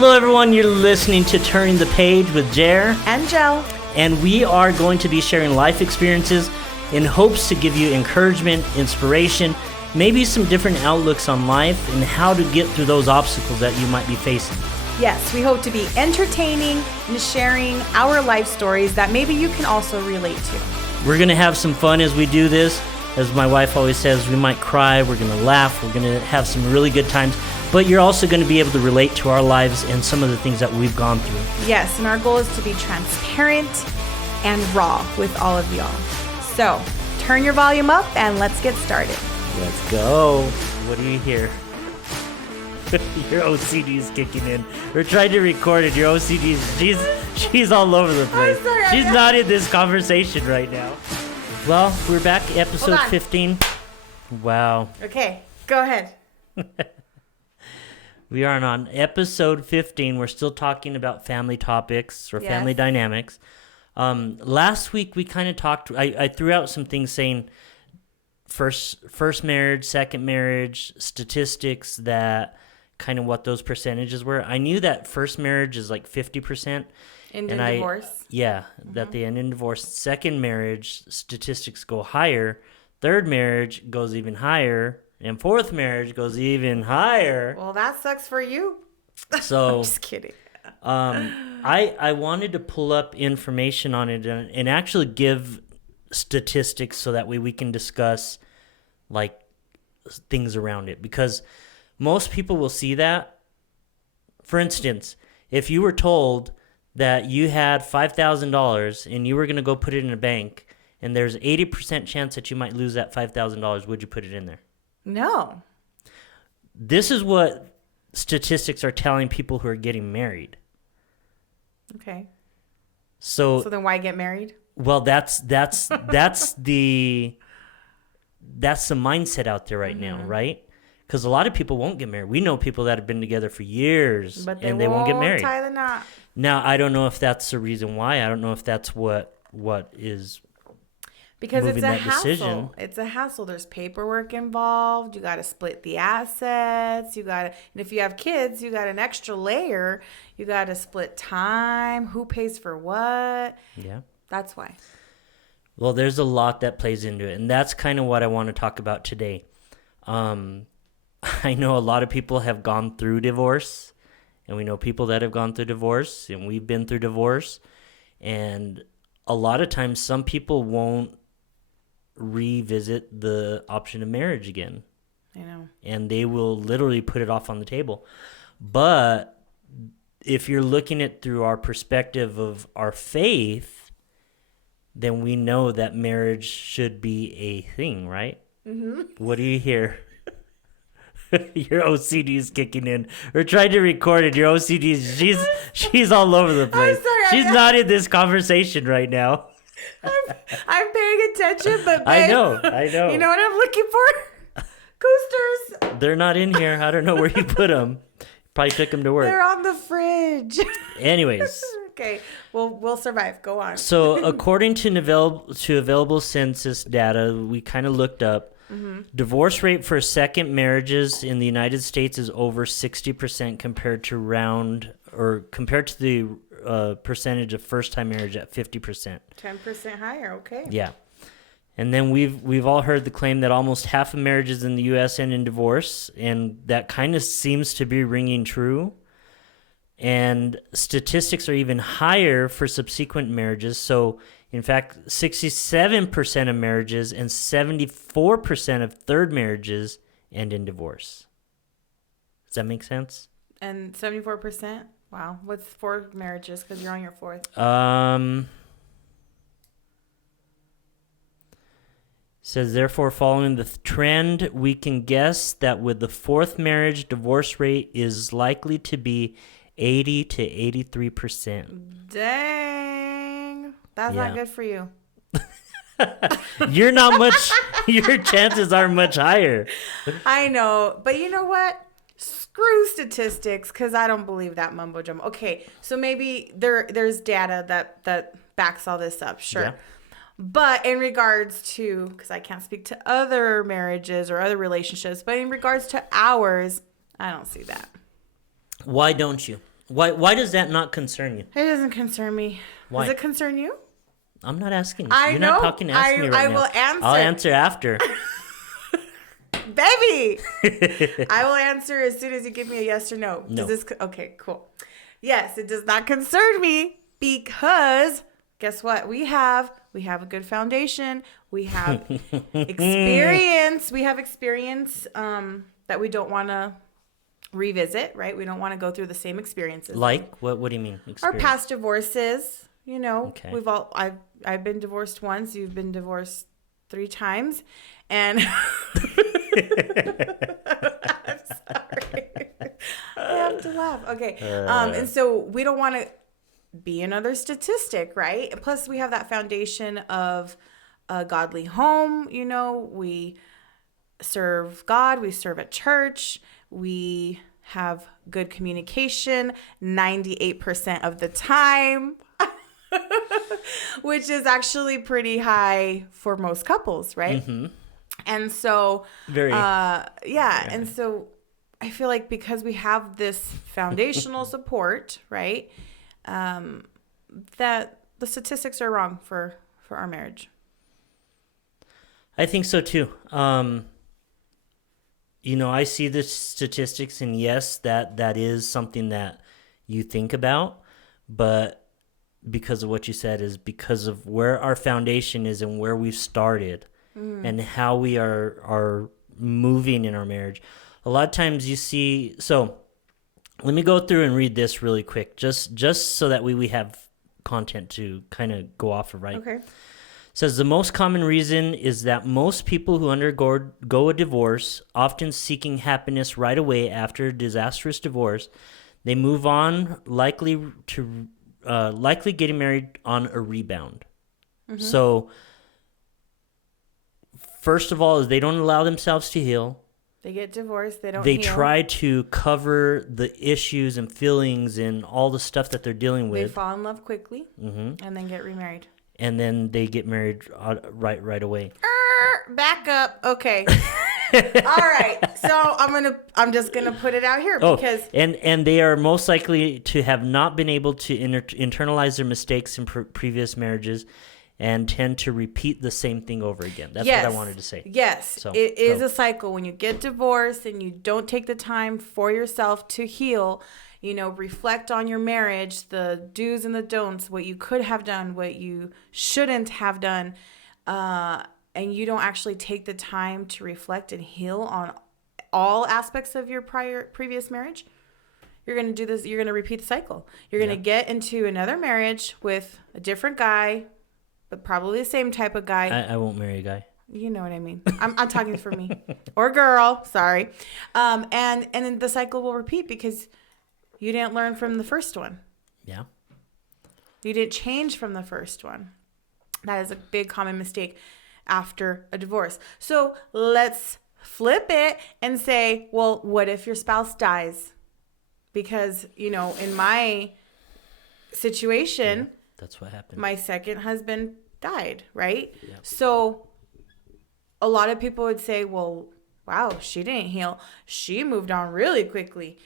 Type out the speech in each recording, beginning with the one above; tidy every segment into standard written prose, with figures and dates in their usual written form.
Hello, everyone. You're listening to Turning the Page with Jer and Joe. And we are going to be sharing life experiences in hopes to give you encouragement, inspiration, maybe some different outlooks on life and how to get through those obstacles that you might be facing. Yes, we hope to be entertaining and sharing our life stories that maybe you can also relate to. We're going to have some fun as we do this. As my wife always says, we might cry, we're going to laugh, we're going to have some really good times. But you're also going to be able to relate to our lives and some of the things that we've gone through. Yes, and our goal is to be transparent and raw with all of y'all. So, turn your volume up and let's get started. Let's go. What do you hear? Your OCD is kicking in. We're trying to record it. Your OCD is, she's all over the place. I'm sorry, she's not in this conversation right now. Well, we're back, episode 15. Wow. Okay, go ahead. We are on episode 15. We're still talking about family topics or family dynamics. Last week we kind of talked, I threw out some things saying first marriage, second marriage, statistics, that kind of what those percentages were. I knew that first marriage is like 50%. End in divorce. Yeah, that they end in divorce. Second marriage, statistics go higher. Third marriage goes even higher. And fourth marriage goes even higher. Well, that sucks for you. So I'm just kidding. I wanted to pull up information on it and actually give statistics so that way we can discuss like things around it, because most people will see that. For instance, if you were told that you had $5,000 and you were going to go put it in a bank and there's 80% chance that you might lose that $5,000, would you put it in there? No. This is what statistics are telling people who are getting married. Okay. So then why get married? Well, that's the mindset out there right now, right? Because a lot of people won't get married. We know people that have been together for years and they won't get married. Tie the knot. Now, I don't know if that's the reason why. I don't know if that's what is because moving it's a that hassle. decision. It's a hassle. There's paperwork involved. You got to split the assets. And if you have kids, you got an extra layer. You got to split time. Who pays for what? Yeah. That's why. Well, there's a lot that plays into it, and that's kind of what I want to talk about today. I know a lot of people have gone through divorce, and we know people that have gone through divorce, and we've been through divorce, and a lot of times some people won't revisit the option of marriage again. I know. And they will literally put it off on the table. But if you're looking at through our perspective of our faith, then we know that marriage should be a thing, right? Mm-hmm. What do you hear? Your OCD is kicking in. We're trying to record it. Your OCD is, she's all over the place. I'm sorry, she's not in this conversation right now. I'm paying attention, but babe, I know. You know what I'm looking for? Coasters. They're not in here. I don't know where you put them. Probably took them to work. They're on the fridge. Anyways. Okay. Well, we'll survive. Go on. So according to available census data, we kind of looked up, divorce rate for second marriages in the United States is over 60% compared to the percentage of first-time marriage at 50%. 10% higher. Okay. Yeah. And then we've all heard the claim that almost half of marriages in the U.S. end in divorce, and that kind of seems to be ringing true. And statistics are even higher for subsequent marriages. So, in fact, 67% of marriages and 74% of third marriages end in divorce. Does that make sense? And 74%? Wow. What's 4 marriages? Because you're on your 4th. Says, therefore, following the trend, we can guess that with the fourth marriage, divorce rate is likely to be 80 to 83%. Dang. That's not good for you. You're not much, your chances are much higher. I know. But you know what? Screw statistics, because I don't believe that mumbo jumbo. Okay, so maybe there's data that backs all this up. Sure. Yeah. But in regards to, because I can't speak to other marriages or other relationships, but in regards to ours, I don't see that. Why don't you? Why does that not concern you? It doesn't concern me. Why? Does it concern you? I'm not asking you. I You're know. not talking asking me right I now. will answer. I'll answer after. Baby, I will answer as soon as you give me a yes or no. No. Okay, cool. Yes, it does not concern me because guess what? We have a good foundation. We have experience. We have experience that we don't want to revisit, right? We don't want to go through the same experiences. Like what do you mean? Experience? Our past divorces, Okay. I've been divorced once, you've been divorced 3 times, and I'm sorry. I have to laugh. Okay. And so we don't want to be another statistic, right? And plus we have that foundation of a godly home, we serve God, we serve at church, we have good communication 98% of the time, which is actually pretty high for most couples, right? Mm-hmm. And so, Very. yeah. And so I feel like because we have this foundational support, right, that the statistics are wrong for our marriage. I think so too. I see the statistics, and yes, that is something that you think about, but because of what you said is because of where our foundation is and where we've started and how we are moving in our marriage. A lot of times you see, so let me go through and read this really quick, just so that we have content to kind of go off of, right? Okay. Says the most common reason is that most people who undergo a divorce, often seeking happiness right away after a disastrous divorce, they move on likely getting married on a rebound. Mm-hmm. So first of all, is they don't allow themselves to heal. They get divorced. They heal. Try to cover the issues and feelings and all the stuff that they're dealing with. They fall in love quickly and then get remarried. And then they get married right away. Back up. Okay. All right. So I'm just gonna put it out here because and they are most likely to have not been able to internalize their mistakes in previous marriages, and tend to repeat the same thing over again. That's what I wanted to say. Yes. So, it is a cycle. When you get divorced and you don't take the time for yourself to heal, reflect on your marriage, the do's and the don'ts, what you could have done, what you shouldn't have done, and you don't actually take the time to reflect and heal on all aspects of your previous marriage, you're going to do this. You're going to repeat the cycle. You're going to get into another marriage with a different guy, but probably the same type of guy. I won't marry a guy. You know what I mean. I'm talking for me or girl. Sorry. And then the cycle will repeat because you didn't learn from the first one. Yeah. You didn't change from the first one. That is a big common mistake after a divorce. So let's flip it and say, well, what if your spouse dies? Because, in my situation, that's what happened. My second husband died, right? Yep. So a lot of people would say, well, wow, she didn't heal. She moved on really quickly.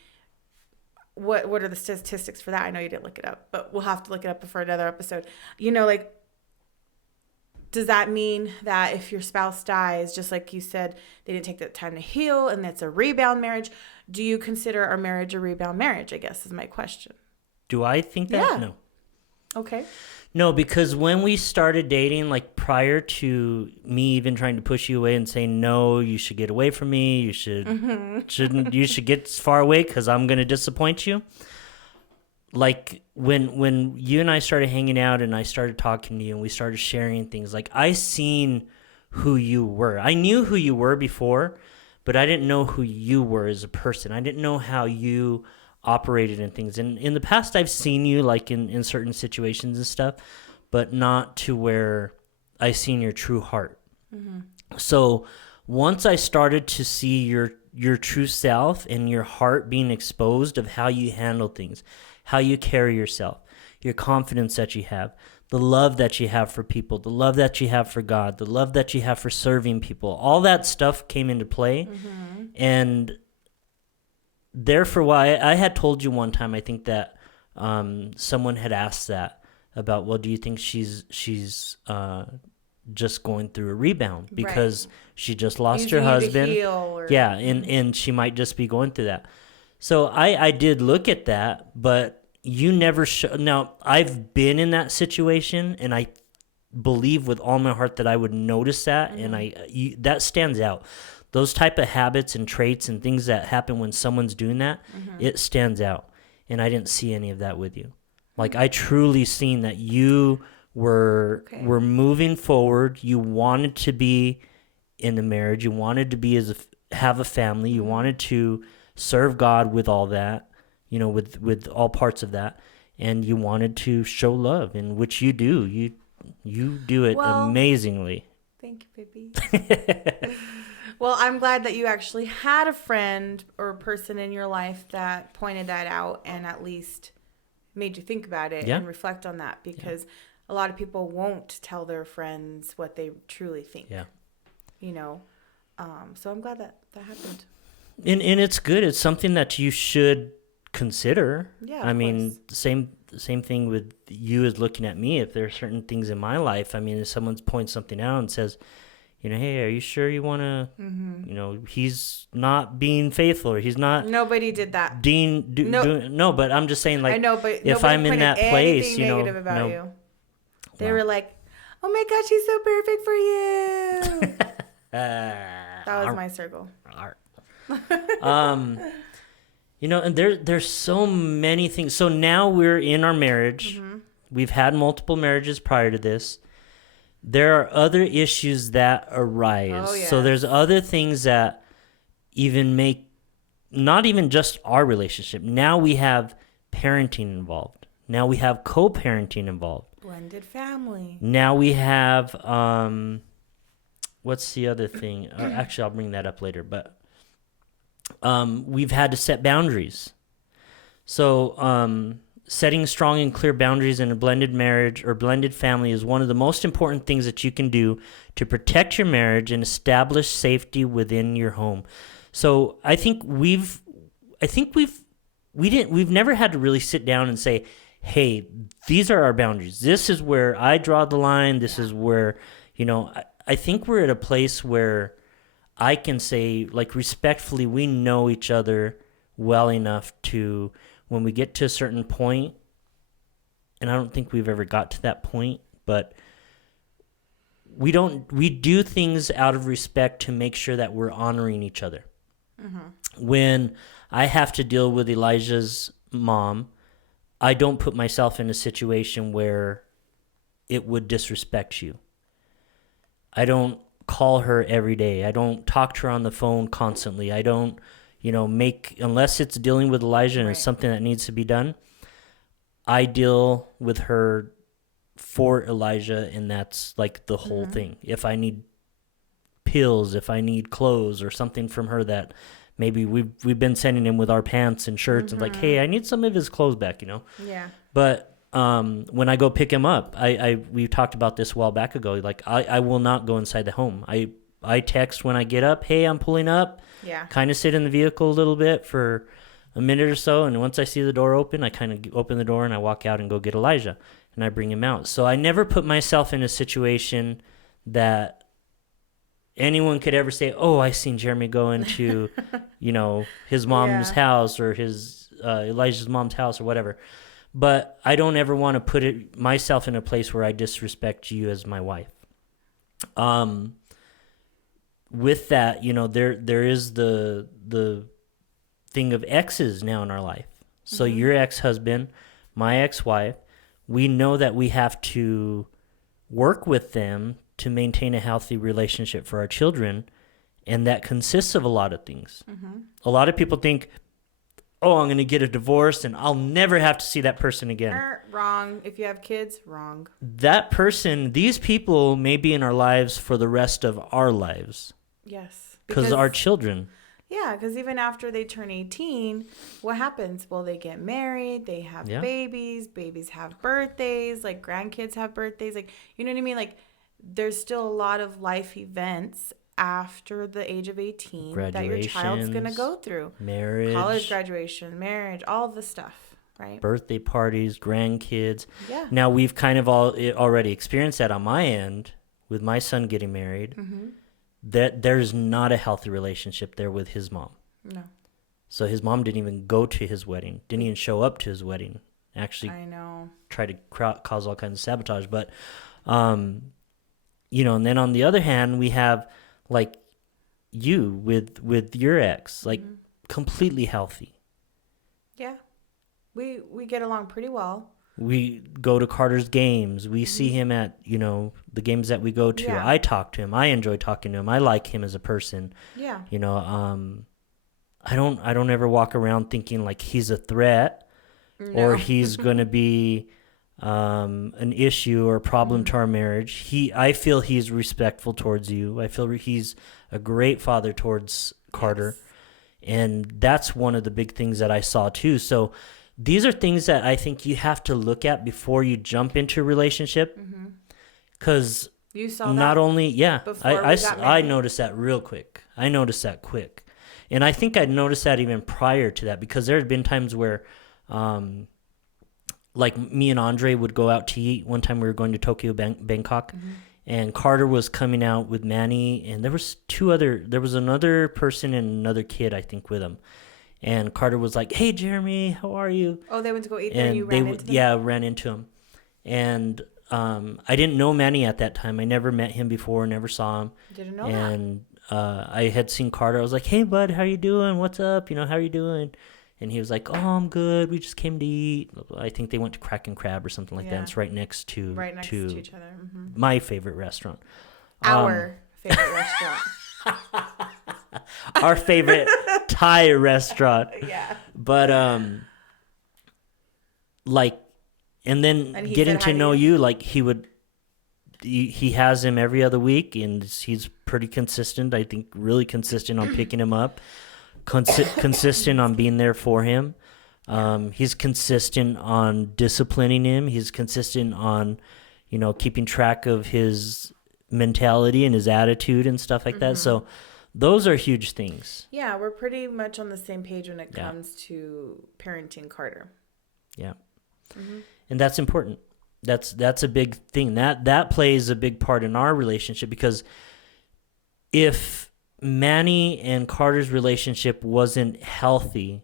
What are the statistics for that? I know you didn't look it up, but we'll have to look it up for another episode. Does that mean that if your spouse dies, just like you said, they didn't take that time to heal and that's a rebound marriage? Do you consider our marriage a rebound marriage, I guess is my question. Do I think that? Yeah. No. Okay. No, because when we started dating, like prior to me even trying to push you away and saying, no, you should get away from me. You you should get far away because I'm going to disappoint you. Like when you and I started hanging out and I started talking to you and we started sharing things, like I seen who you were. I knew who you were before, but I didn't know who you were as a person. I didn't know how you operated in things. And in the past, I've seen you like in certain situations and stuff, but not to where I seen your true heart. Mm-hmm. So once I started to see your true self and your heart being exposed of how you handle things, how you carry yourself, your confidence that you have, the love that you have for people, the love that you have for God, the love that you have for serving people, all that stuff came into play. Mm-hmm. And there for a while. I had told you one time, I think that someone had asked that about, well, do you think she's just going through a rebound because she just lost her husband? Yeah, and she might just be going through that. So I did look at that, but you never show. Now, I've been in that situation, and I believe with all my heart that I would notice that, and that stands out. Those type of habits and traits and things that happen when someone's doing that, it stands out. And I didn't see any of that with you. Like, I truly seen that you were moving forward. You wanted to be in a marriage. You wanted to be have a family. You wanted to serve God with all that, with all parts of that. And you wanted to show love, in which you do. You do it amazingly. Thank you, baby. Well, I'm glad that you actually had a friend or a person in your life that pointed that out and at least made you think about it and reflect on that, because a lot of people won't tell their friends what they truly think. Yeah. So I'm glad that happened. And it's good. It's something that you should consider. Yeah. I mean, same thing with you as looking at me. If there are certain things in my life, I mean, if someone points something out and says, hey, are you sure you want to, he's not being faithful, or he's not. Nobody did that. No, but I'm just saying, like, I know, but if I'm in that place, negative about you. They were like, oh my gosh, he's so perfect for you. That was my circle. And there's so many things. So now we're in our marriage. We've had multiple marriages prior to this. There are other issues that arise. Oh, yeah. So there's other things that even make, not even just our relationship. Now we have parenting involved. Now we have co-parenting involved. Blended family. Now we have, what's the other thing? Actually, I'll bring that up later. But we've had to set boundaries. So setting strong and clear boundaries in a blended marriage or blended family is one of the most important things that you can do to protect your marriage and establish safety within your home. So I think we've never had to really sit down and say, hey, these are our boundaries. This is where I draw the line. This is where, I think we're at a place where I can say, like, respectfully, we know each other well enough to, when we get to a certain point, and I don't think we've ever got to that point, but we do things out of respect to make sure that we're honoring each other. When I have to deal with Elijah's mom, I don't put myself in a situation where it would disrespect you. I don't call her every day. I don't talk to her on the phone constantly. I don't, unless it's dealing with Elijah and it's something that needs to be done, I deal with her for Elijah, and that's like the whole thing. If I need pills, if I need clothes or something from her that maybe we've been sending him with our pants and shirts and like, hey, I need some of his clothes back, Yeah. But when I go pick him up, we talked about this a while back ago. Like, I will not go inside the home. I text when I get up, hey, I'm pulling up. Yeah. Kind of sit in the vehicle a little bit for a minute or so, and once I see the door open, I kind of open the door and I walk out and go get Elijah, and I bring him out. So I never put myself in a situation that anyone could ever say, oh, I seen Jeremy go into, his mom's house or his Elijah's mom's house or whatever. But I don't ever want to put myself in a place where I disrespect you as my wife. With that, there is the thing of exes now in our life. So your ex-husband, my ex-wife, we know that we have to work with them to maintain a healthy relationship for our children, and that consists of a lot of things. A lot of people think, oh, I'm going to get a divorce and I'll never have to see that person again. Wrong. If you have kids, wrong. That person, these people may be in our lives for the rest of our lives. Yes. Because our children. Yeah, because even after they turn 18, what happens? Well, they get married, they have babies have birthdays, like grandkids have birthdays. Like, you know what I mean? Like, there's still a lot of life events after the age of 18 that your child's going to go through. Marriage. College graduation, marriage, all the stuff, right? Birthday parties, grandkids. Yeah. Now, we've kind of already experienced that on my end with my son getting married. Mm-hmm. That there's not a healthy relationship there with his mom. No. So his mom didn't even go to his wedding, didn't even show up to his wedding. Actually, I know. Tried to cause all kinds of sabotage. But, you know, and then on the other hand, we have like you with your ex, like completely healthy. Yeah. We get along pretty well. We go to Carter's games. We see him at, you know, the games that we go to. Yeah. I talk to him. I enjoy talking to him. I like him as a person. Yeah. You know, I don't ever walk around thinking like he's a threat or he's going to be an issue or a problem to our marriage. I feel he's respectful towards you. I feel he's a great father towards Carter. Yes. And that's one of the big things that I saw too. So these are things that I think you have to look at before you jump into a relationship. Because you saw not that only, yeah, I noticed that real quick. I noticed that quick. And I think I'd noticed that even prior to that, because there had been times where, like me and Andre would go out to eat. One time we were going to Tokyo, Bangkok, and Carter was coming out with Manny, and there was another person and another kid, I think, with him. And Carter was like, "Hey, Jeremy, how are you?" Oh, they went to go eat there and you ran into them? Yeah, ran into him. And I didn't know Manny at that time. I never met him before, never saw him. Didn't know and, I had seen Carter. I was like, "Hey, bud, how you doing? What's up? You know, how are you doing?" And he was like, "Oh, I'm good. We just came to eat." I think they went to Crack and Crab or something like that. It's right next to each other. My favorite restaurant. Our favorite restaurant. Our favorite Thai restaurant. Yeah. But like, and then getting to know you, like he has him every other week, and he's pretty consistent. I think really consistent on picking him up, consistent on being there for him. He's consistent on disciplining him. He's consistent on, you know, keeping track of his mentality and his attitude and stuff like that. So those are huge things. Yeah, we're pretty much on the same page when it comes to parenting Carter. Yeah. And that's important. That's a big thing. That plays a big part in our relationship, because if Manny and Carter's relationship wasn't healthy,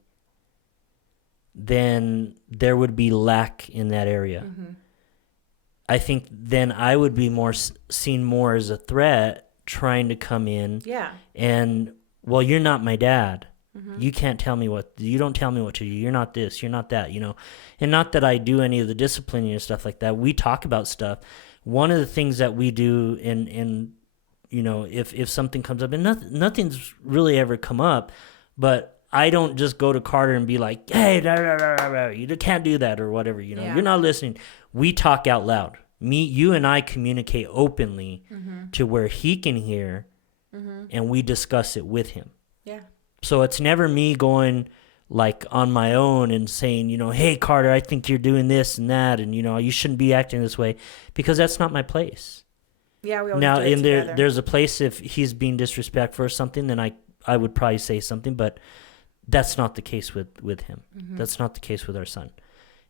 then there would be lack in that area. I think then I would be seen more as a threat, trying to come in. Yeah. And, well, you're not my dad. You can't tell me you don't tell me what to do. You're not this, you're not that, you know. And not that I do any of the disciplining and stuff like that. We talk about stuff. One of the things that we do, and you know, if something comes up, and nothing's really ever come up, but I don't just go to Carter and be like, "Hey, you can't do that," or whatever, you know. You're not listening. We talk out loud. You and I communicate openly to where he can hear, and we discuss it with him. Yeah. So it's never me going like on my own and saying, you know, "Hey, Carter, I think you're doing this and that, and, you know, you shouldn't be acting this way," because that's not my place. Yeah, we always now, do it together. There's a place if he's being disrespectful or something, then I would probably say something, but that's not the case with him. That's not the case with our son.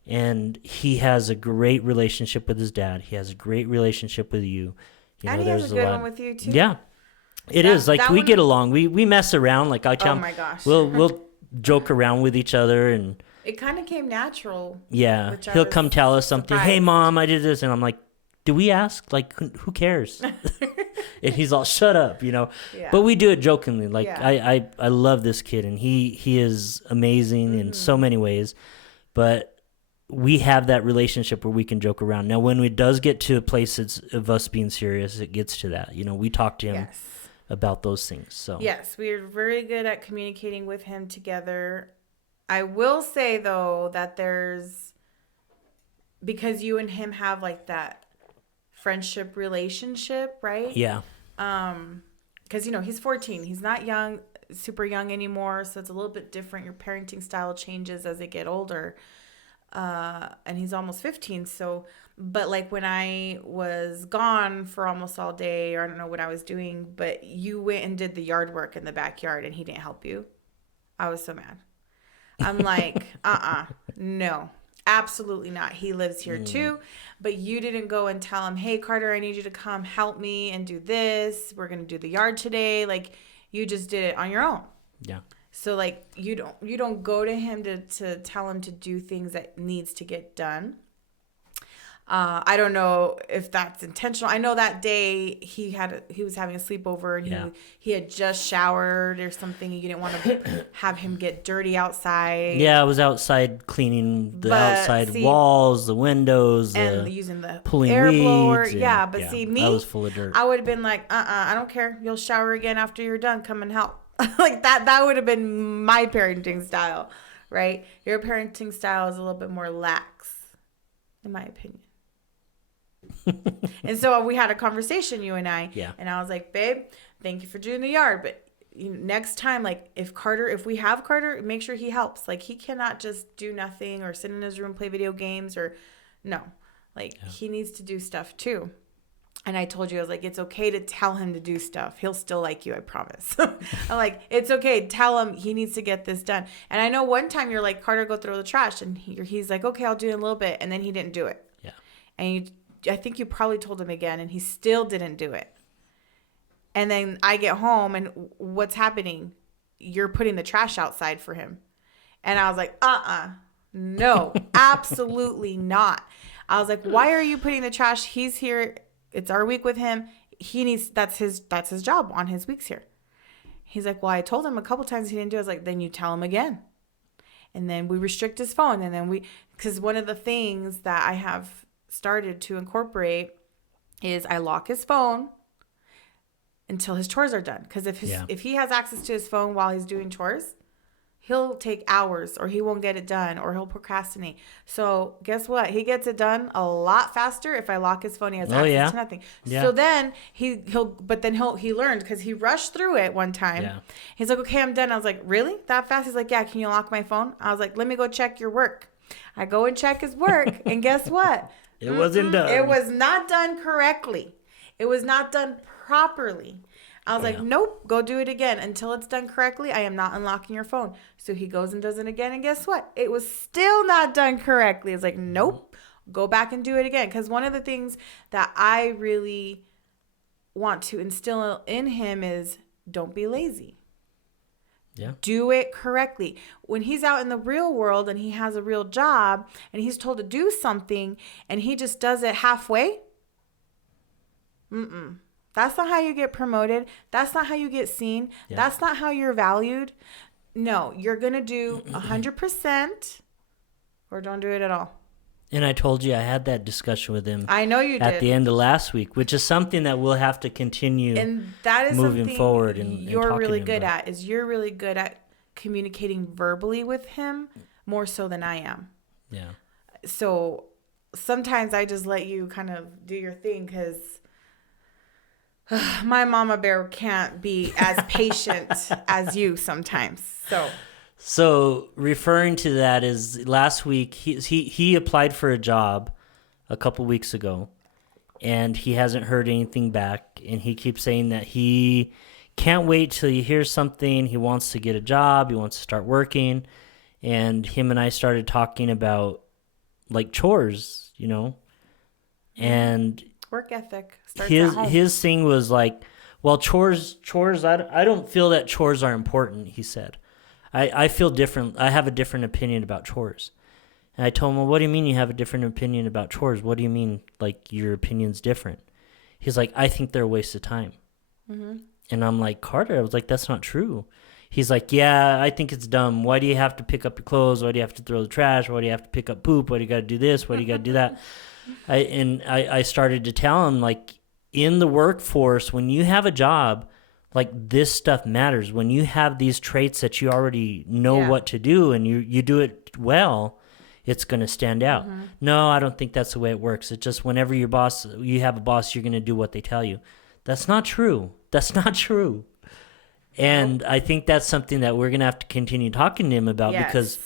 And he has a great relationship with his dad. He has a great relationship with you. And he has a good one with you too. Yeah, it is. Like, we get along. We mess around. Like, I tell him, oh my gosh, we'll joke around with each other, and it kind of came natural. Yeah, he'll come tell us something. Surprised. "Hey, Mom, I did this," and I'm like, "Do we ask? Like, who cares?" And he's all, "Shut up," you know. Yeah. But we do it jokingly. Like, I love this kid, and he is amazing in so many ways. But we have that relationship where we can joke around. Now, when it does get to a place of us being serious, it gets to that. You know, we talk to him about those things. So yes, we are very good at communicating with him together. I will say, though, that because you and him have like that friendship relationship, right? Yeah. Because, you know, he's 14. He's not super young anymore, so it's a little bit different. Your parenting style changes as they get older. And he's almost 15, so But like when I was gone for almost all day, or I don't know what I was doing, but you went and did the yard work in the backyard and he didn't help you. I was so mad. I'm like, no, absolutely not. He lives here too, but you didn't go and tell him, hey, Carter, I need you to come help me and do this. We're going to do the yard today. Like, you just did it on your own. Yeah. So like you don't go to him to tell him to do things that needs to get done. I don't know if that's intentional. I know that day he was having a sleepover and he had just showered or something. You didn't want to have him get dirty outside. Yeah, I was outside cleaning the outside walls, the windows, and using the pulling air blower. See me, I was full of dirt. I would have been like, I don't care. You'll shower again after you're done. Come and help. Like that would have been my parenting style, right? Your parenting style is a little bit more lax, in my opinion. And so we had a conversation, you and I, and I was like, babe, thank you for doing the yard, but next time, like if we have Carter, make sure he helps. Like he cannot just do nothing or sit in his room, play video games, or he needs to do stuff too. And I told you, I was like, it's okay to tell him to do stuff. He'll still like you, I promise. I'm like, it's okay. Tell him he needs to get this done. And I know one time you're like, Carter, go throw the trash. And he's like, okay, I'll do it in a little bit. And then he didn't do it. Yeah. And I think you probably told him again, and he still didn't do it. And then I get home, and what's happening? You're putting the trash outside for him. And I was like, no, absolutely not. I was like, why are you putting the trash? He's here. It's our week with him. That's his job on his weeks here. He's like, well, I told him a couple times he didn't do it. I was like, then you tell him again. And then we restrict his phone. And then because one of the things that I have started to incorporate is I lock his phone until his chores are done. Because if he has access to his phone while he's doing chores, he'll take hours, or he won't get it done, or he'll procrastinate. So guess what? He gets it done a lot faster if I lock his phone. He has access to nothing. Yeah. So then he learned, because he rushed through it one time. Yeah. He's like, okay, I'm done. I was like, really? That fast? He's like, yeah, can you lock my phone? I was like, let me go check your work. I go and check his work, and guess what? It wasn't done. It was not done correctly. It was not done properly. I was like, nope, go do it again. Until it's done correctly, I am not unlocking your phone. So he goes and does it again, and guess what? It was still not done correctly. It's like, nope, go back and do it again. Because one of the things that I really want to instill in him is don't be lazy. Yeah. Do it correctly. When he's out in the real world and he has a real job and he's told to do something and he just does it halfway, that's not how you get promoted. That's not how you get seen. Yeah. That's not how you're valued. No, you're going to do 100% or don't do it at all. And I told you I had that discussion with him. I know you did. At the end of last week, which is something that we'll have to continue and that is moving forward. And you're really good at is you're really good at communicating verbally with him more so than I am. Yeah. So sometimes I just let you kind of do your thing because my mama bear can't be as patient as you sometimes. So referring to that is last week he applied for a job a couple weeks ago, and he hasn't heard anything back, and he keeps saying that he can't wait till he hears something. He wants to get a job. He wants to start working, and him and I started talking about like chores, and work ethic starts at home. His thing was like, well, chores. I don't feel that chores are important. He said. I feel different. I have a different opinion about chores. And I told him, well, what do you mean you have a different opinion about chores? What do you mean, like, your opinion's different? He's like, I think they're a waste of time. Mm-hmm. And I'm like, Carter, I was like, that's not true. He's like, yeah, I think it's dumb. Why do you have to pick up your clothes? Why do you have to throw the trash? Why do you have to pick up poop? Why do you got to do this? Why do you got to do that? I started to tell him, like, in the workforce, when you have a job, like, this stuff matters. When you have these traits that you already know what to do and you do it well, it's going to stand out. Mm-hmm. No, I don't think that's the way it works. It's just whenever you have a boss, you're going to do what they tell you. That's not true. That's not true. And I think that's something that we're going to have to continue talking to him about because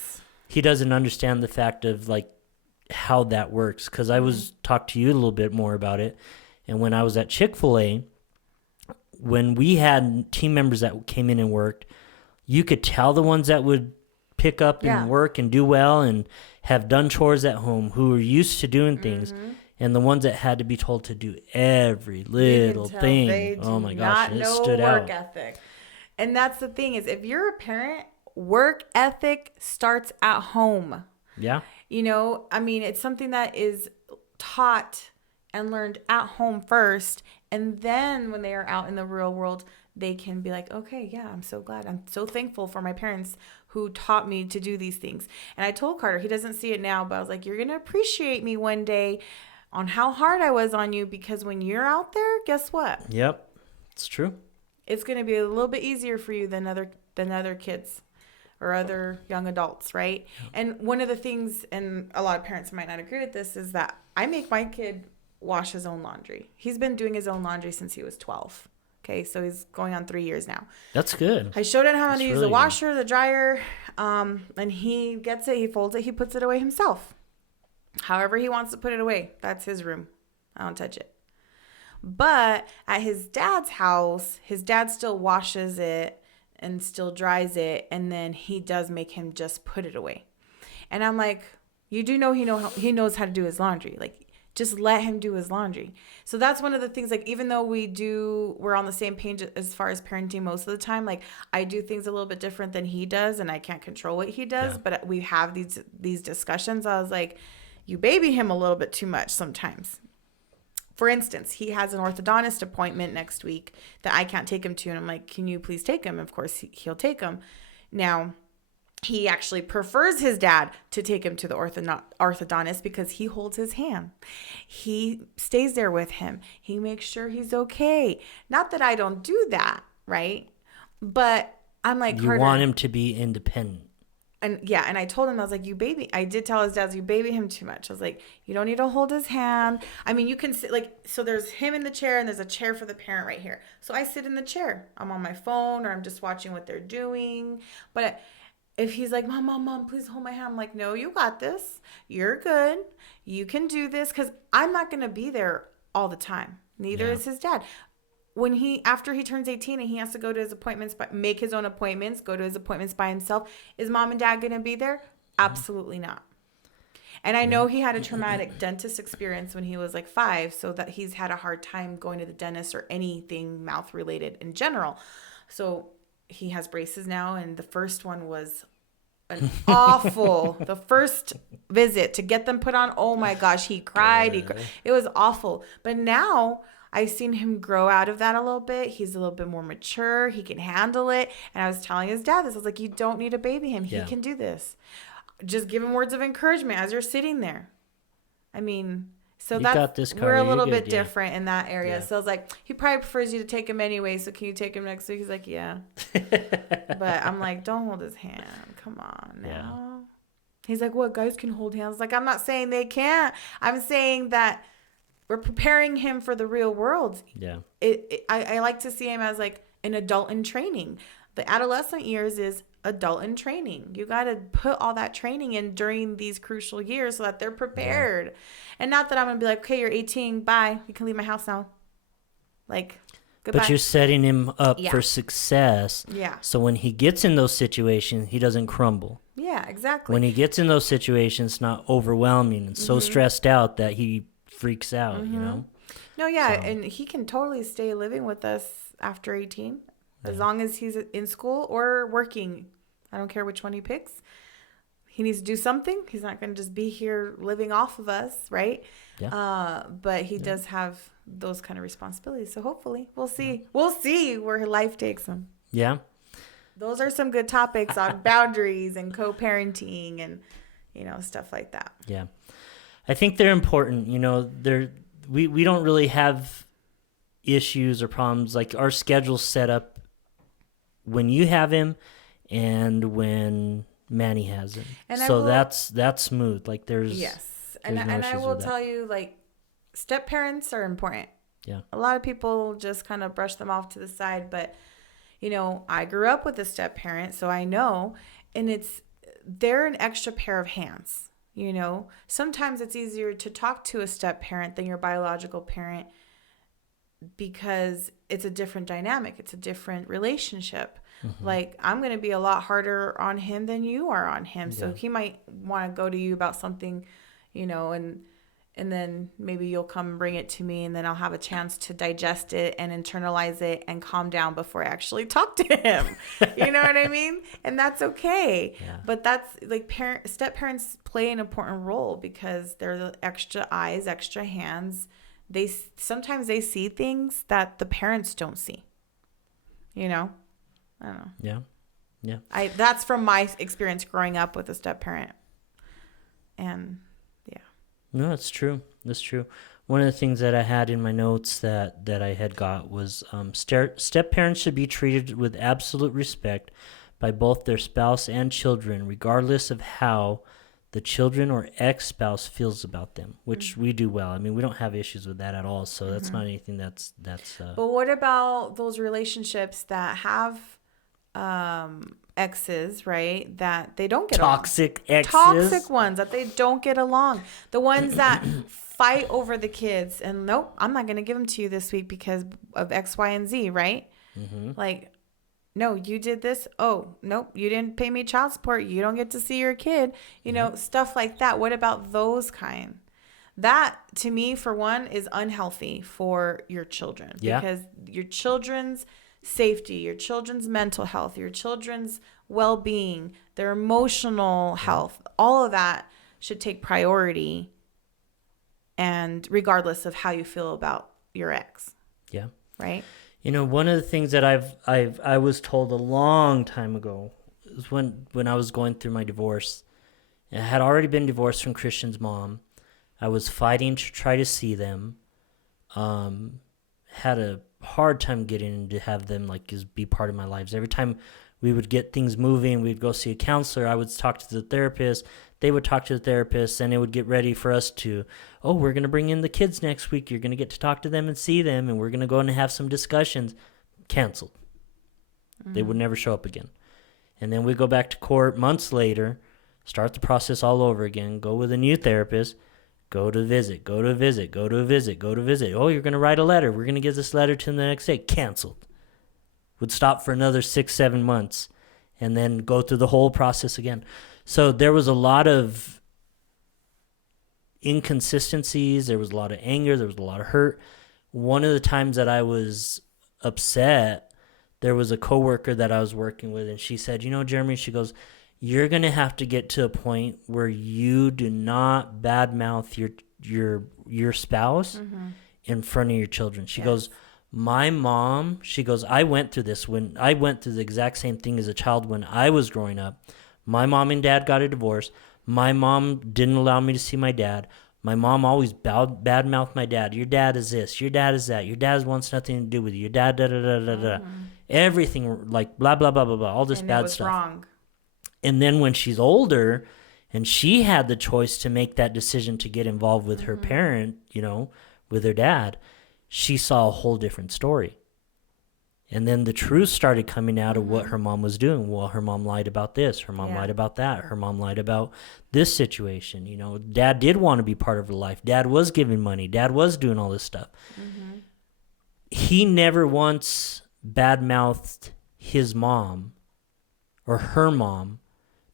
he doesn't understand the fact of, like, how that works, because I was talked to you a little bit more about it. And when I was at Chick-fil-A, when we had team members that came in and worked, you could tell the ones that would pick up and work and do well and have done chores at home, who were used to doing things, and the ones that had to be told to do every little thing. They oh do my gosh, not it know stood work out. ethic. And that's the thing is, if you're a parent, work ethic starts at home. Yeah. You know, I mean, it's something that is taught and learned at home first. And then when they are out in the real world, they can be like, okay, yeah, I'm so glad. I'm so thankful for my parents who taught me to do these things. And I told Carter, he doesn't see it now, but I was like, you're going to appreciate me one day on how hard I was on you, because when you're out there, guess what? Yep. It's true. It's going to be a little bit easier for you than other kids or other young adults, right? Yep. And one of the things, and a lot of parents might not agree with this, is that I make my kid wash his own laundry. He's been doing his own laundry since he was 12. Okay, so he's going on 3 years now. That's good. I showed him how to use the washer, the dryer, and he gets it, he folds it, he puts it away himself. However he wants to put it away, that's his room. I don't touch it. But at his dad's house, his dad still washes it and still dries it, and then he does make him just put it away. And I'm like, you do know he knows how to do his laundry. Like, just let him do his laundry. So that's one of the things, like, even though we're on the same page as far as parenting most of the time, like, I do things a little bit different than he does, and I can't control what he does, but we have these discussions. I was like, you baby him a little bit too much sometimes. For instance, he has an orthodontist appointment next week that I can't take him to, and I'm like, can you please take him? Of course, he'll take him. Now, he actually prefers his dad to take him to the orthodontist because he holds his hand. He stays there with him. He makes sure he's okay. Not that I don't do that, right? But I'm like, you want him to be independent. And yeah, and I told him, I was like, I did tell his dad, you baby him too much. I was like, you don't need to hold his hand. I mean, you can sit, like, so there's him in the chair and there's a chair for the parent right here. So I sit in the chair. I'm on my phone or I'm just watching what they're doing. But if he's like, mom, please hold my hand. I'm like, no, you got this. You're good. You can do this, because I'm not going to be there all the time. Neither is his dad. After he turns 18 and he has to go to his appointments, make his own appointments, go to his appointments by himself, is mom and dad going to be there? Absolutely not. And I know he had a traumatic dentist experience when he was like 5, so that he's had a hard time going to the dentist or anything mouth related in general. So he has braces now, and the first one was an awful, the first visit to get them put on. Oh my gosh, he cried. It was awful. But now I've seen him grow out of that a little bit. He's a little bit more mature. He can handle it. And I was telling his dad this. I was like, you don't need to baby him. He can do this. Just give him words of encouragement as you're sitting there. I mean, so we're a little bit different in that area. So I was like, he probably prefers you to take him anyway. So can you take him next week? He's like, yeah. But I'm like, don't hold his hand. Come on now. Yeah. He's like, what, guys can hold hands? Like, I'm not saying they can't. I'm saying that we're preparing him for the real world. Yeah. I like to see him as like an adult in training. The adolescent years is adult in training. You got to put all that training in during these crucial years so that they're prepared. Yeah. And not that I'm going to be like, okay, you're 18, bye. You can leave my house now. Like, goodbye. But you're setting him up for success. Yeah. So when he gets in those situations, he doesn't crumble. Yeah, exactly. When he gets in those situations, it's not overwhelming and so stressed out that he freaks out, you know? No, yeah, and he can totally stay living with us after 18 as long as he's in school or working. I don't care which one he picks. He needs to do something. He's not going to just be here living off of us, right? Yeah. But he does have those kind of responsibilities. So hopefully, we'll see. Yeah. We'll see where life takes him. Yeah. Those are some good topics on boundaries and co-parenting and, stuff like that. Yeah. I think they're important. We don't really have issues or problems. Like, our schedule's set up when you have him and when Manny has him. And so that's smooth. Like, there's and I will tell you, like, step parents are important. Yeah. A lot of people just kind of brush them off to the side, but I grew up with a step parent, so I know, and they're an extra pair of hands. Sometimes it's easier to talk to a step parent than your biological parent because it's a different dynamic. It's a different relationship. Mm-hmm. Like, I'm going to be a lot harder on him than you are on him. Yeah. So he might want to go to you about something, and then maybe you'll come and bring it to me, and then I'll have a chance to digest it and internalize it and calm down before I actually talk to him. You know what I mean? And that's okay. Yeah. But that's like step parents play an important role because they're the extra eyes, extra hands. Sometimes they see things that the parents don't see. I don't know. Yeah. Yeah. That's from my experience growing up with a step parent. And yeah. No, it's true. That's true. One of the things that I had in my notes that I had got was step parents should be treated with absolute respect by both their spouse and children, regardless of how the children or ex-spouse feels about them, which mm-hmm. we do well. I mean, we don't have issues with that at all. So that's mm-hmm. not anything that's. But what about those relationships that have exes, right? That they don't get toxic along. Exes, toxic ones that they don't get along. The ones that fight over the kids, and nope, I'm not going to give them to you this week because of X, Y, and Z, right? Mm-hmm. Like, no, you did this. Oh, nope, you didn't pay me child support. You don't get to see your kid. Stuff like that. What about those kind? That, to me, for one, is unhealthy for your children. Yeah. Because your children's safety, your children's mental health, your children's well-being, their emotional health, all of that should take priority, and regardless of how you feel about your ex. Yeah. Right? One of the things that I was told a long time ago was when I was going through my divorce. I had already been divorced from Christian's mom. I was fighting to try to see them. Had a hard time getting to have them be part of my lives. Every time we would get things moving, we'd go see a counselor. I would talk to the therapist. They would talk to the therapist, and it would get ready for us to, we're going to bring in the kids next week. You're going to get to talk to them and see them, and we're going to go in and have some discussions. Canceled. Mm-hmm. They would never show up again. And then we go back to court months later, start the process all over again, go with a new therapist, go to visit, go to visit, go to visit, go to visit. Oh, you're going to write a letter. We're going to give this letter to them the next day. Canceled. Would stop for another 6-7 months and then go through the whole process again. So there was a lot of inconsistencies. There was a lot of anger. There was a lot of hurt. One of the times that I was upset, there was a coworker that I was working with, and she said, Jeremy, she goes, you're going to have to get to a point where you do not badmouth your spouse mm-hmm. in front of your children. She goes, my mom, she goes, I went through this when I went through the exact same thing as a child when I was growing up. My mom and dad got a divorce. My mom didn't allow me to see my dad. My mom always badmouthed my dad. Your dad is this. Your dad is that. Your dad wants nothing to do with you. Your dad, da-da-da-da-da. Mm-hmm. Everything, blah, blah, blah, blah, blah. All this and bad stuff. Wrong. And then when she's older and she had the choice to make that decision to get involved with mm-hmm. her parent, with her dad, she saw a whole different story. And then the truth started coming out of what her mom was doing. Well, her mom lied about this. Her mom lied about that. Her mom lied about this situation. Dad did want to be part of her life. Dad was giving money. Dad was doing all this stuff. Mm-hmm. He never once badmouthed his mom or her mom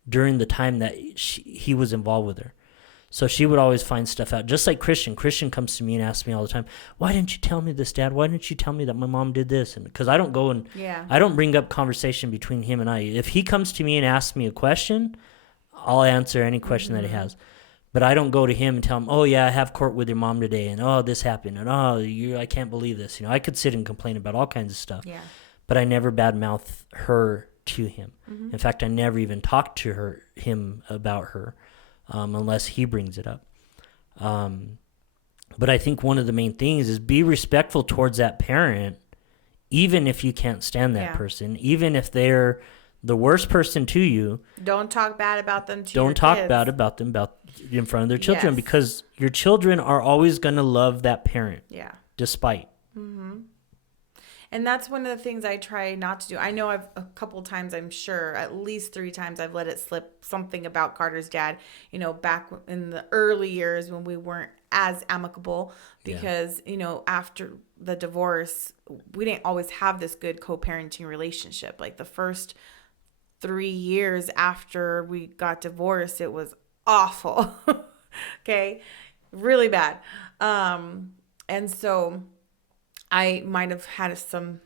during the time that he was involved with her. So she would always find stuff out. Just like Christian. Christian comes to me and asks me all the time, why didn't you tell me this, Dad? Why didn't you tell me that my mom did this? And because I don't go and I don't bring up conversation between him and I. If he comes to me and asks me a question, I'll answer any question mm-hmm. that he has. But I don't go to him and tell him, I have court with your mom today, and this happened, and I can't believe this. I could sit and complain about all kinds of stuff. Yeah. But I never badmouth her to him. Mm-hmm. In fact, I never even talked to him about her. Unless he brings it up. But I think one of the main things is be respectful towards that parent, even if you can't stand that person, even if they're the worst person to you. Don't talk bad about them to Don't talk bad about them in front of their children because your children are always going to love that parent. Yeah. Despite. Mm-hmm. And that's one of the things I try not to do. I know I've a couple times, I'm sure, at least 3 times I've let it slip something about Carter's dad, back in the early years when we weren't as amicable because, after the divorce, we didn't always have this good co-parenting relationship. Like the first 3 years after we got divorced, it was awful. Okay. Really bad. And so I might have had some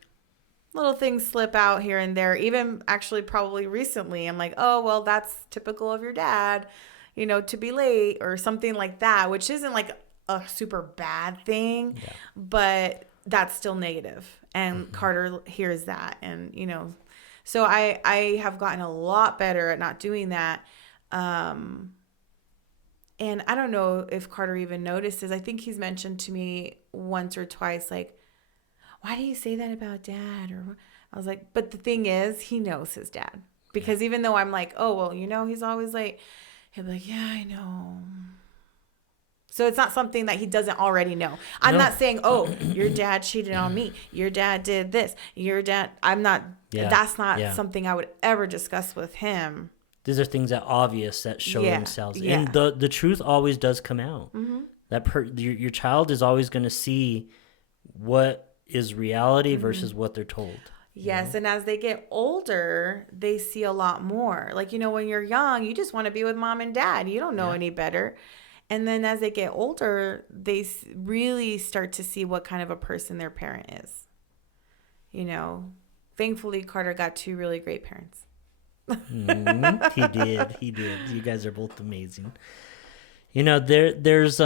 little things slip out here and there, even actually probably recently. I'm like, oh, well, that's typical of your dad, to be late or something like that, which isn't like a super bad thing, but that's still negative. And Carter hears that. And, so I have gotten a lot better at not doing that. And I don't know if Carter even notices. I think he's mentioned to me once or twice, like, why do you say that about dad? Or I was like, but the thing is, he knows his dad. Because even though I'm like, oh, well, he's always late. He'll be like, yeah, I know. So it's not something that he doesn't already know. I'm not saying, oh, your dad cheated on me. Your dad did this. Your dad, that's not something I would ever discuss with him. These are things that obvious that show themselves. Yeah. And the truth always does come out. That your child is always going to see what is reality versus what they're told. Yes, and as they get older, they see a lot more. Like, when you're young, you just want to be with mom and dad. You don't know any better. And then as they get older, they really start to see what kind of a person their parent is. Thankfully, Carter got 2 really great parents. He did. You guys are both amazing. There's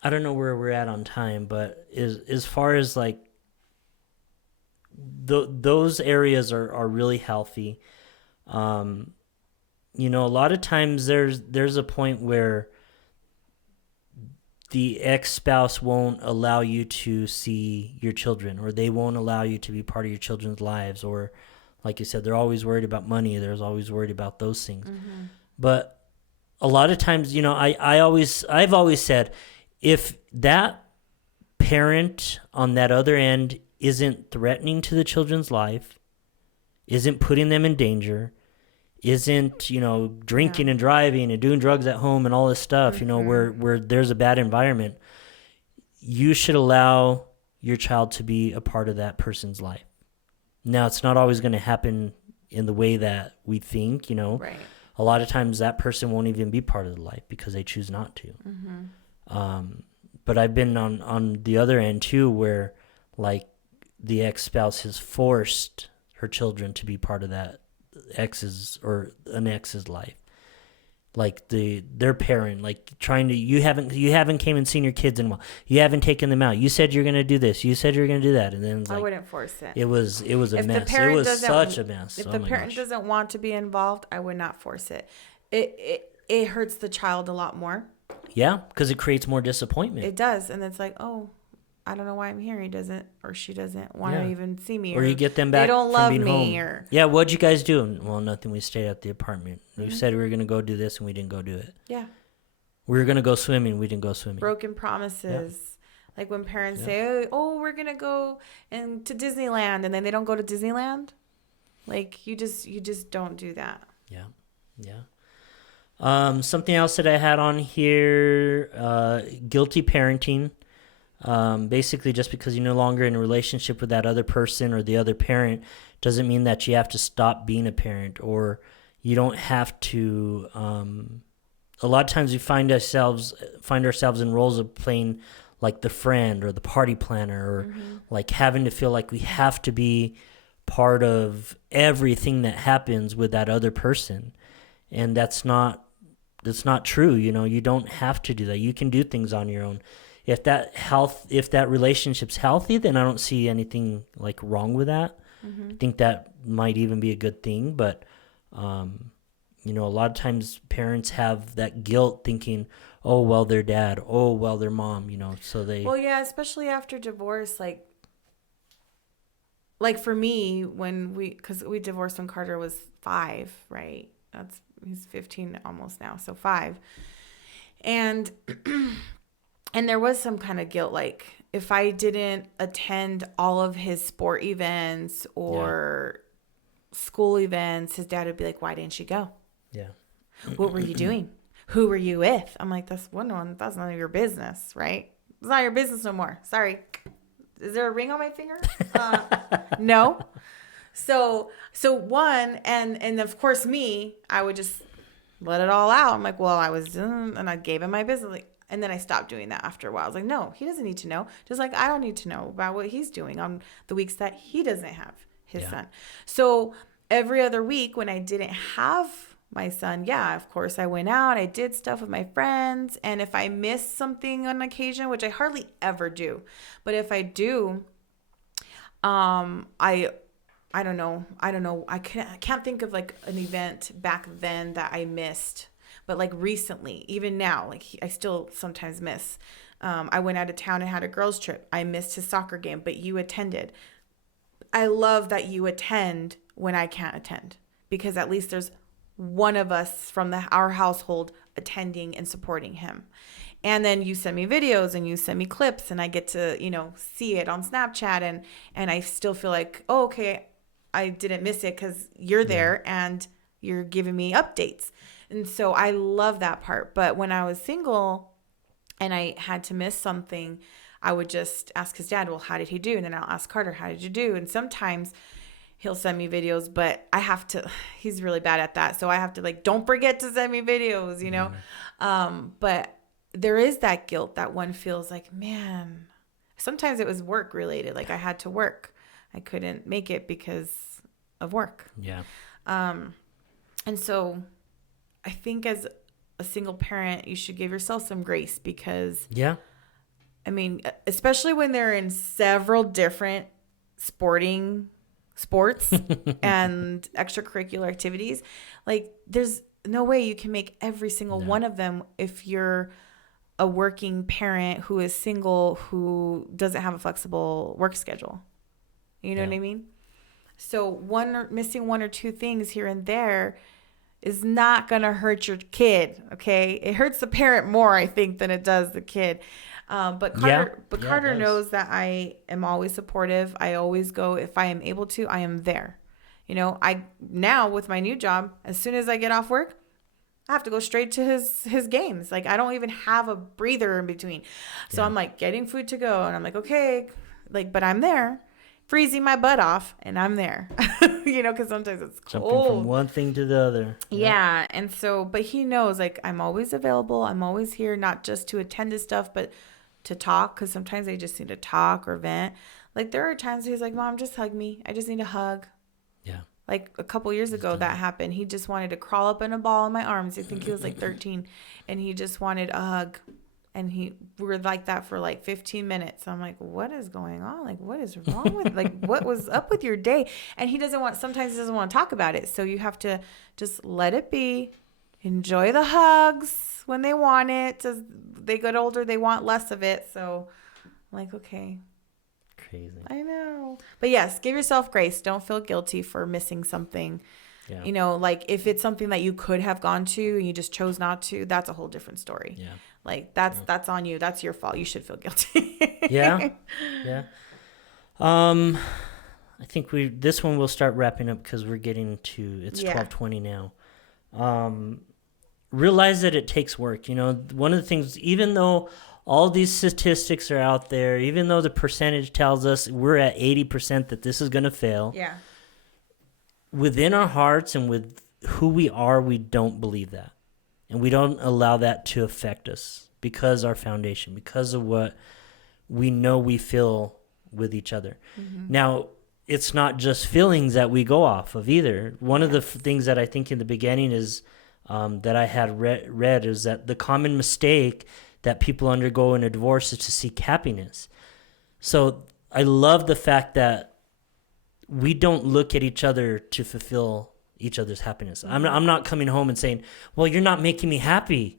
I don't know where we're at on time, but as far as like those areas are really healthy. A lot of times there's a point where the ex-spouse won't allow you to see your children, or they won't allow you to be part of your children's lives, or like you said, they're always worried about money. They're always worried about those things. But a lot of times, I've always said, if that parent on that other end isn't threatening to the children's life, isn't putting them in danger, isn't, drinking and driving and doing drugs at home and all this stuff, where there's a bad environment, you should allow your child to be a part of that person's life. Now, it's not always going to happen in the way that we think, Right. A lot of times that person won't even be part of the life because they choose not to. But I've been on the other end too, where like the ex-spouse has forced her children to be part of that an ex's life. Like their parent, like trying to, you haven't came and seen your kids in a while. You haven't taken them out. You said you're going to do this. You said you're going to do that. And then it's like, I wouldn't force it. It was a mess. It was such a mess. If the parent doesn't want to be involved, I would not force it. It hurts the child a lot more. Yeah, because it creates more disappointment. It does. And it's like, oh, I don't know why I'm here. He doesn't, or she doesn't want to even see me. Or you get them back. They don't love me. Home. Yeah, what'd you guys do? Well, nothing. We stayed at the apartment. We said we were going to go do this, and we didn't go do it. Yeah. We were going to go swimming. We didn't go swimming. Broken promises. Yeah. Like when parents say, oh, we're going to go to Disneyland, and then they don't go to Disneyland. Like, you just don't do that. Yeah. Yeah. Something else that I had on here, guilty parenting. Basically, just because you're no longer in a relationship with that other person or the other parent doesn't mean that you have to stop being a parent, or you don't have to. A lot of times we find ourselves in roles of playing like the friend or the party planner, or like having to feel like we have to be part of everything that happens with that other person. And that's not true. You don't have to do that. You can do things on your own. If that relationship's healthy, then I don't see anything like wrong with that. I think that might even be a good thing. But, a lot of times parents have that guilt thinking, oh, well, their dad, oh, well, their mom, so they. Well, yeah, especially after divorce, like for me, because we divorced when Carter was 5, right? He's 15 almost now, so 5. And And there was some kind of guilt, like if I didn't attend all of his sport events or school events, his dad would be like, why didn't you go? Yeah. What were you doing? Who were you with? I'm like, that's one. That's none of your business, right? It's not your business no more. Sorry. Is there a ring on my finger? No. So one, and of course me, I would just let it all out. I'm like, well, I was, and I gave him my business. Like, and then I stopped doing that after a while. I was like, no, he doesn't need to know. Just like I don't need to know about what he's doing on the weeks that he doesn't have his son. So every other week when I didn't have my son, yeah, of course I went out, I did stuff with my friends. And if I missed something on occasion, which I hardly ever do, but if I do, I don't know. I can't think of like an event back then that I missed, but like recently, even now, like I still sometimes miss. I went out of town and had a girls' trip. I missed his soccer game, but you attended. I love that you attend when I can't attend, because at least there's one of us from our household attending and supporting him. And then you send me videos and you send me clips and I get to, see it on Snapchat and I still feel like, oh, okay, I didn't miss it because you're there and you're giving me updates. And so I love that part. But when I was single and I had to miss something, I would just ask his dad, well, how did he do? And then I'll ask Carter, how did you do? And sometimes he'll send me videos, but I have to, he's really bad at that. So I have to like, don't forget to send me videos, But there is that guilt that one feels like, man, sometimes it was work related. Like I had to work. I couldn't make it because of work. Yeah. And so I think as a single parent, you should give yourself some grace because, I mean, especially when they're in several different sports and extracurricular activities, like there's no way you can make every single one of them if you're a working parent who is single, who doesn't have a flexible work schedule. You know what I mean? So missing one or two things here and there is not going to hurt your kid. Okay. It hurts the parent more, I think, than it does the kid. But Carter knows that I am always supportive. I always go, if I am able to, I am there. I now with my new job, as soon as I get off work, I have to go straight to his games. Like I don't even have a breather in between. So I'm like getting food to go and I'm like, okay, like, but I'm there, freezing my butt off and I'm there, because sometimes it's cold. Jumping from one thing to the other. Yeah. And so, but he knows like I'm always available. I'm always here, not just to attend to stuff, but to talk. Cause sometimes I just need to talk or vent. Like there are times he's like, Mom, just hug me. I just need a hug. Yeah. Like a couple years ago that happened. He just wanted to crawl up in a ball in my arms. I think he was like 13 and he just wanted a hug. And we were like that for like 15 minutes. I'm like, what is going on? Like, what is wrong with, like, what was up with your day? And sometimes he doesn't want to talk about it. So you have to just let it be. Enjoy the hugs when they want it. As they get older, they want less of it. So I'm like, okay. Crazy. I know. But yes, give yourself grace. Don't feel guilty for missing something. Yeah. Like if it's something that you could have gone to and you just chose not to, that's a whole different story. Yeah. Like that's on you. That's your fault. You should feel guilty. Yeah. I think this one we'll start wrapping up because we're getting to, it's 12:20 now. Realize that it takes work. One of the things, even though all these statistics are out there, even though the percentage tells us we're at 80% that this is going to fail. Yeah. Within our hearts and with who we are, we don't believe that. And we don't allow that to affect us because our foundation, because of what we know we feel with each other. Mm-hmm. Now, it's not just feelings that we go off of either. One of the things that I think in the beginning is that I had read is that the common mistake that people undergo in a divorce is to seek happiness. So I love the fact that we don't look at each other to fulfill each other's happiness. I'm not coming home and saying, well, you're not making me happy.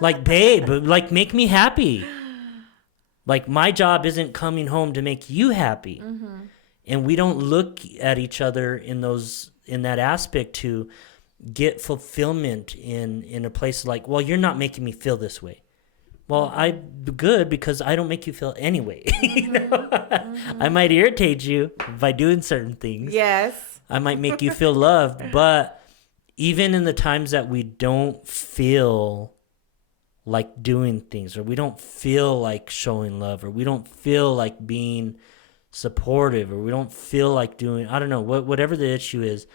Like, babe, like, make me happy. Like, my job isn't coming home to make you happy. Mm-hmm. And we don't look at each other in that aspect to get fulfillment in a place like, well, you're not making me feel this way. Well, I'm good because I don't make you feel anyway. I might irritate you by doing certain things. Yes. I might make you feel loved, but even in the times that we don't feel like doing things, or we don't feel like showing love, or we don't feel like being supportive, or we don't feel like doing, I don't know, whatever the issue is,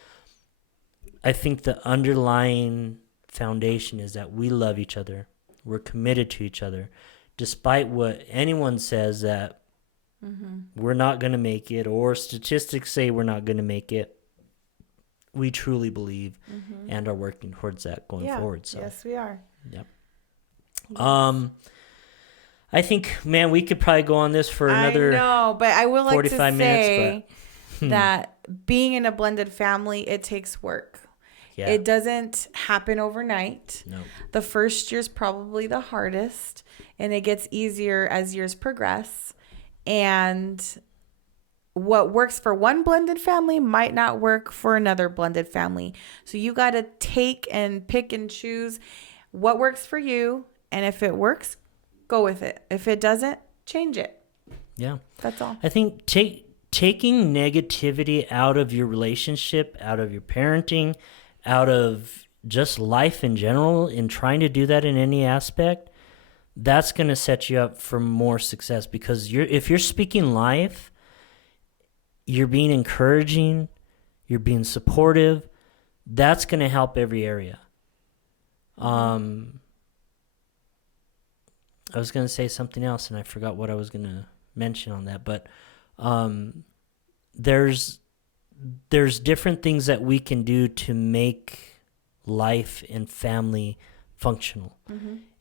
I think the underlying foundation is that we love each other. We're committed to each other. Despite what anyone says that we're not going to make it, or statistics say we're not going to make it, we truly believe and are working towards that going forward. So. Yes, we are. Yep. Yes. I think, man, we could probably go on this for another. I know, but I will like 45 to minutes, say that being in a blended family, it takes work. Yeah. It doesn't happen overnight. No. The first year's probably the hardest, and it gets easier as years progress. And what works for one blended family might not work for another blended family. So you got to take and pick and choose what works for you. And if it works, go with it. If it doesn't, change it. Yeah. That's all. I think taking negativity out of your relationship, out of your parenting, out of just life in general, and trying to do that in any aspect, that's going to set you up for more success. Because if you're speaking life, you're being encouraging, you're being supportive, that's going to help every area. I was going to say something else, and I forgot what I was going to mention on that. But there's different things that we can do to make life and family functional.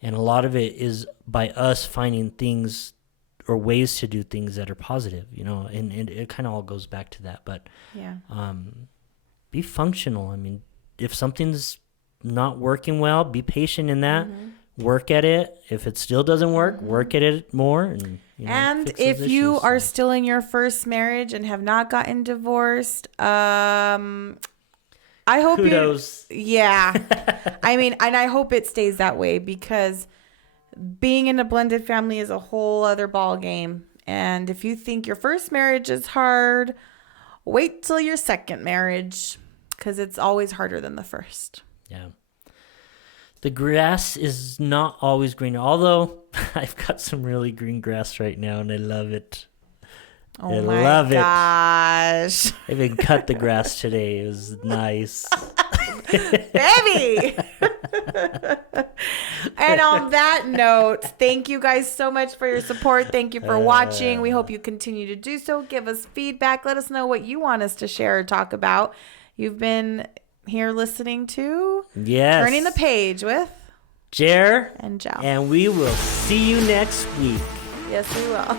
And a lot of it is by us finding things or ways to do things that are positive, and it kind of all goes back to that. But be functional. I mean, if something's not working well, be patient in that. Work at it. If it still doesn't work, work at it more. And if you are still in your first marriage and have not gotten divorced, I hope kudos. Yeah. I mean, and I hope it stays that way, because being in a blended family is a whole other ball game. And if you think your first marriage is hard, wait till your second marriage, because it's always harder than the first. Yeah. The grass is not always greener, although I've got some really green grass right now, and I love it. Oh my gosh. I even cut the grass today. It was nice. Baby! And on that note, thank you guys so much for your support. Thank you for watching. We hope you continue to do so. Give us feedback. Let us know what you want us to share or talk about. You've been here listening to Turning the Page with Jer and Joe. And we will see you next week. Yes, we will.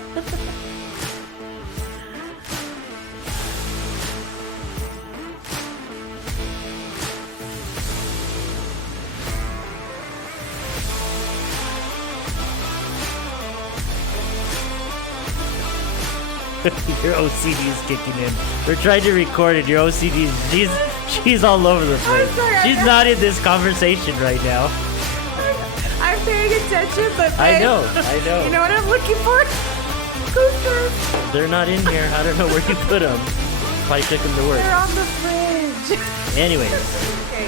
Your OCD is kicking in. We're trying to record it. Your OCD, she's all over the place. She's not in this conversation right now. I'm paying attention, but babe, I know. You know what I'm looking for? Coasters. They're not in here. I don't know where you put them. Probably took them to work. They're on the fridge. Anyways. Okay,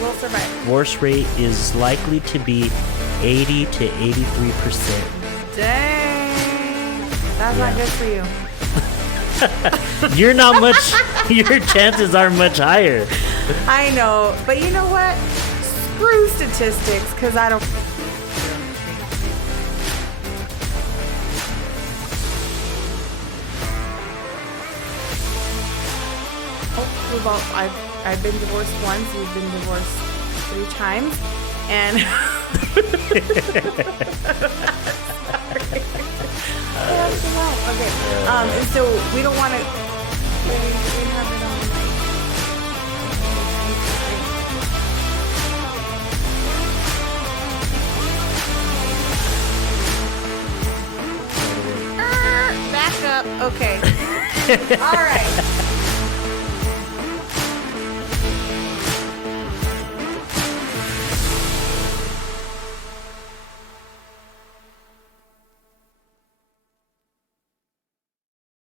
we'll survive. Divorce rate is likely to be 80 to 83%. Dang. That's not good for you. You're not much. Your chances are much higher. I know, but you know what? Screw statistics, because I don't. I've been divorced once. You've been divorced 3 times, and. Okay. And so we don't want to. We have it on back up. Okay. All right.